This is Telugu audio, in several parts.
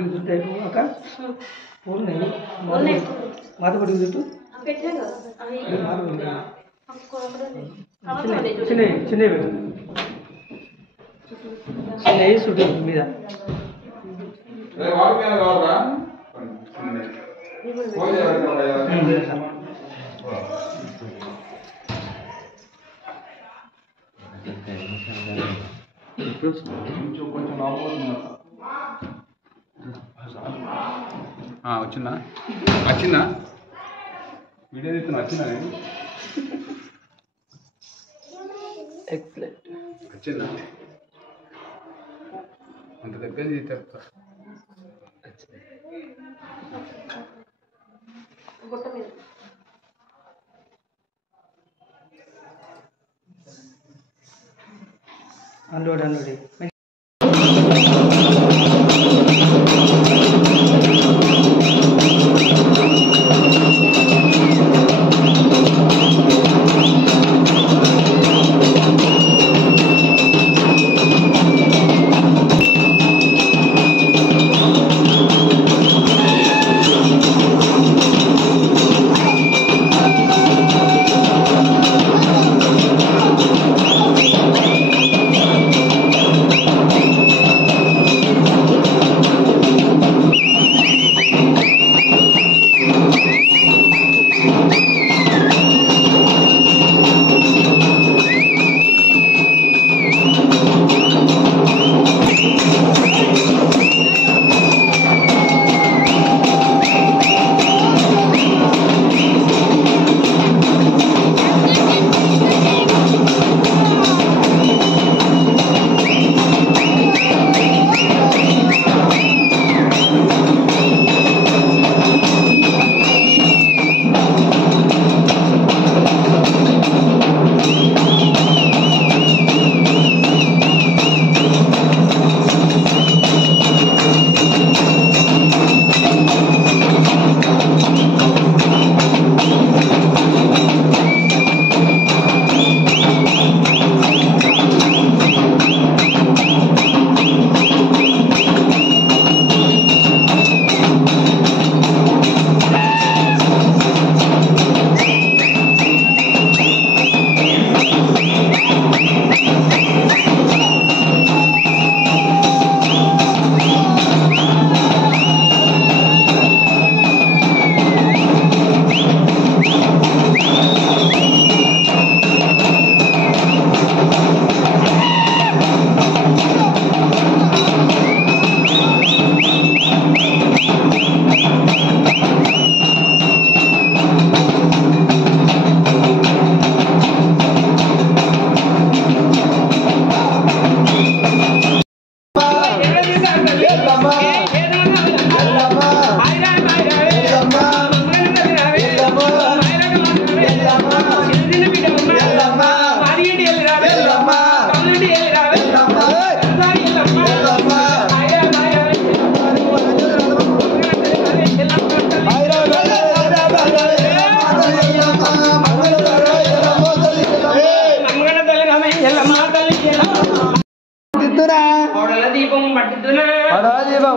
పట్టుకు చుట్టూ అక్క పూర్ణయి మాతపట్టుకు చుట్టూ చిన్నవి చిన్నవి చిన్నవి చుట్టూ మీద వచ్చిందా వచ్చిందా వీడియో తీస్తున్నా వచ్చిందా నేను ఎక్సలెంట్ వచ్చిందా అంత దగ్గర చెప్తా అన్లోడ్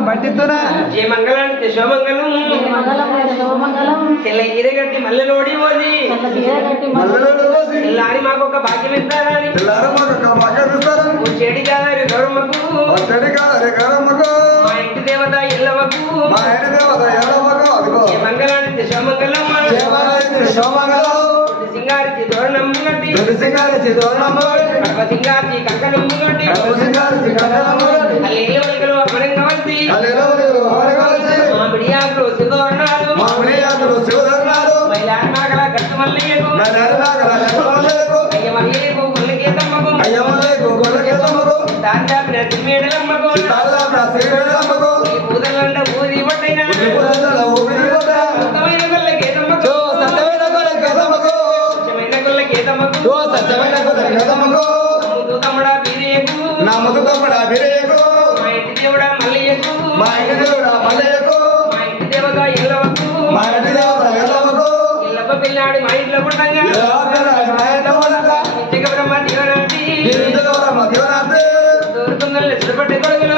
పట్టిద్దునా జయ మంగళానికి శోమంగళం తెల్ల ఈరగట్టి మల్లెలోడి ఓది తెల్లారి మాకొక భాగ్యం ఇస్తారని చెడి కాదారి గౌరమ్మకు మా ఇంటి దేవత ఎల్లవకు జయ మంగళానికి శోమంగళం సింగారికి తోరణమ్ము గట్టి సింగారికి కంకణమ్ము గట్టి అల్లెలు అమరంగవంతి మామిడియాకులు శివధర్ణాలు మైలాడనాగల గట్టు మల్లయ్యకు అయ్యమల్లేకు గొల్లకేతమ్మకు దాండాపిన తిమ్మేడలమ్మకు ఈ పూదలండ ఊరి పట్టైన సత్తమైన గొల్లకేతమ్మకు సత్యమైన గొల్లకేతమ్మకు నా ముద్దు తమ్ముడా బిరేకు మా ఇంటి దేవుడా మల్లయ్యకు మా ఇంటి దేవత ఎల్లవకు ఎల్లప్ప పిల్లాడు మా ఇంట్లో పుట్టంగా నిత్యక బ్రహ్మ జీవనాంతి దూరుకుందల్ని సిద్ధపట్టి కొడుకులు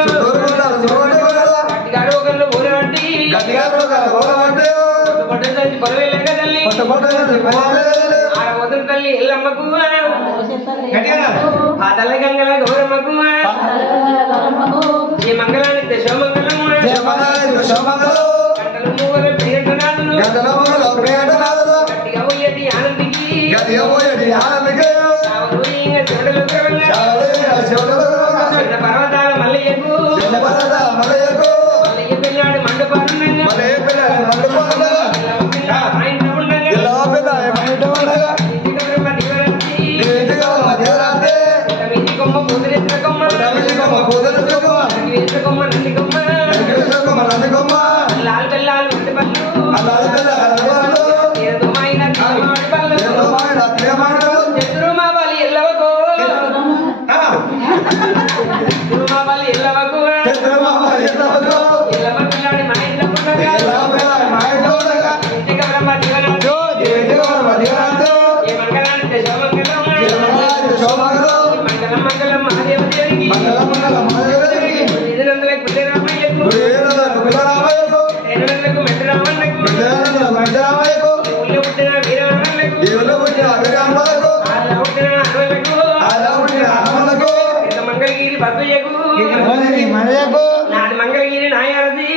గట్టిగాడు ఒకళ్ళు ఆడ వదులు తల్లి ఎల్లమ్మకు ఆ తల్ల గంగల గౌరమ్మకు ఈ మంగళానికి దశమంగళం గంటలు మూగలు ప్రియటనాలు గట్టిగా పోయేది ఆనందికి పర్వతాల మల్లయ్యకు మల్లయ్య పిల్లాడు మండపారుండగా కొమ్మ కుదిరేసిన కొమ్మ నంది కొమ్మ లాల్ పిల్లాలు చంద్రుమాబాలి ఎల్లవకు ఎల్లవ పిల్లాడి మా ఇంట్లో మంగళం మంగళం మహాదేవ దేవికి ఎనవెందుకు మెట్టరామన్నకు ఊళ్ళో పుట్టిన వీరరామన్నకు ఆళ్ళ పుట్టిన అరవలకు మంగళగిరి బసయ్యకు నాది మంగళగిరి నాయారది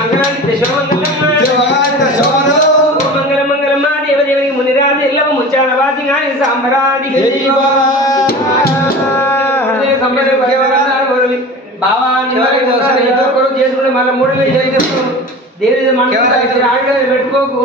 మంగళానికి దశమంగళం మంగళం మంగళం మా దేవదేవునికి మునిరాజు ఎల్లవ ముంచాల వాసి సాంబరాది బాబా చేసుకుంటే మళ్ళీ 3 వేలు దేవి మన పెట్టుకోకు